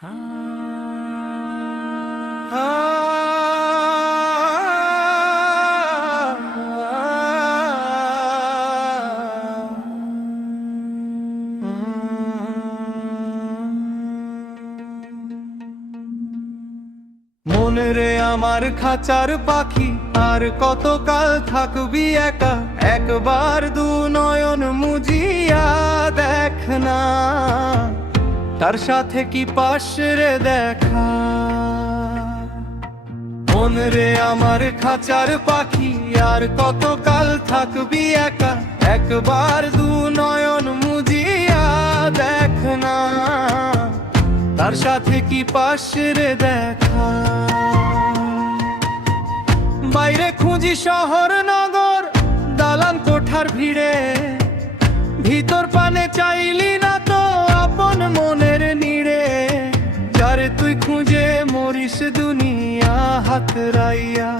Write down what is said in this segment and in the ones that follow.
মনে রে আমার খাঁচার পাখি, আর কতকাল থাকবি একা? একবার দু নয়ন মুজিয়া দেখ না, তার সাথে কি পাস রে দেখা। মনে রে আমার খাঁচার পাখি, আর কতকাল থাকবি একা? একবার দু নয়ন মুজিয়া দেখ না, তার সাথে কি পাস রে দেখা। বাইরে খুঁজি শহর নগর, দালান কোঠার ভিড়ে, ভিতর পানে চাইলি না তো আপন মনের নিড়ে। যারে তুই খুঁজে মরিস দুনিয়া হাতরাইয়া,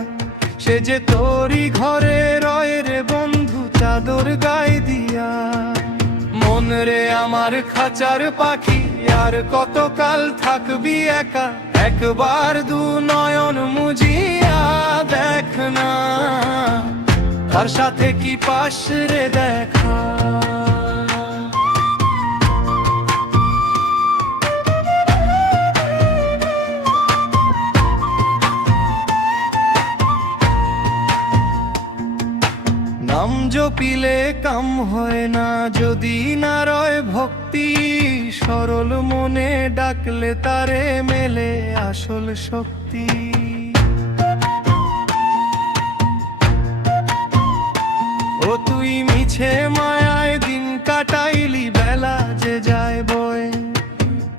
সে যে তোরই ঘরে রয় রে বন্ধু চাদর গায়ে দিয়া। মন রে আমার খাঁচার পাখি, আর কতকাল থাকবি একা? একবার দু নয়ন মুজিয়া দেখ না, তার সাথে কি পাস রে দেখা। নাম জপিলে কাম হয় না যদি না রয় ভক্তি, সরল মনে ডাকলে তারে মেলে আসল শক্তি। ও তুই মিছে মায়ায় দিন কাটাইলি, বেলা যে যায় বয়।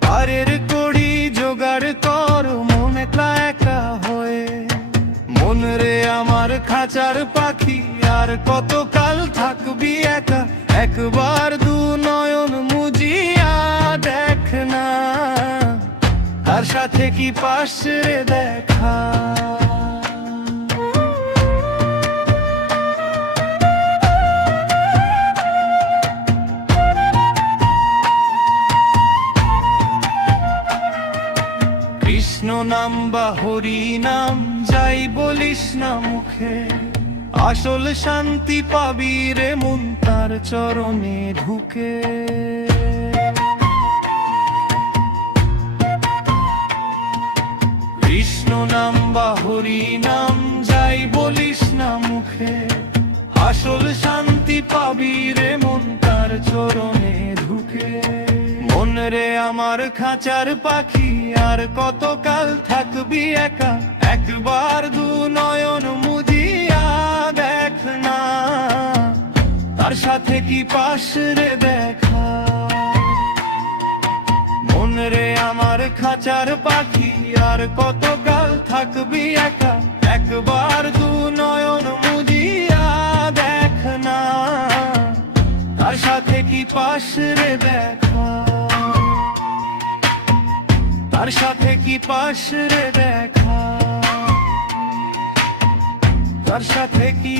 পারের কড়ি জোগাড় কর মন একলা একা হয়ে। মন রে আমার খাঁচার পাখি, আর কতকাল থাকবি একা? একবার দু নয়ন মুজিয়া দেখ না, তার সাথে কি পাস রে দেখা। কৃষ্ণ নাম বা হরি নাম যাই বলিস না মুখে, আসল শান্তি পাবি রে মন তার চরণে ঢুকে। কৃষ্ণ নাম বা হরি নাম যাই বলিস না মুখে, আসল শান্তি পাবি রে মন তার চরণে ঢুকে। মন রে আমার খাঁচার পাখি, আর কতকাল থাকবি একা? একবার দু নয়ন মুজিয়া দেখ না, তার সাথে কি পাস রে দেখা। মন রে আমার খাঁচার পাখি, আর কতকাল থাকবি একা? একবার দু নয়ন মুজিয়া দেখ না, তার সাথে কি পাস রে দেখা। তার সাথে কি পাস রে দেখা, তার সাথে কি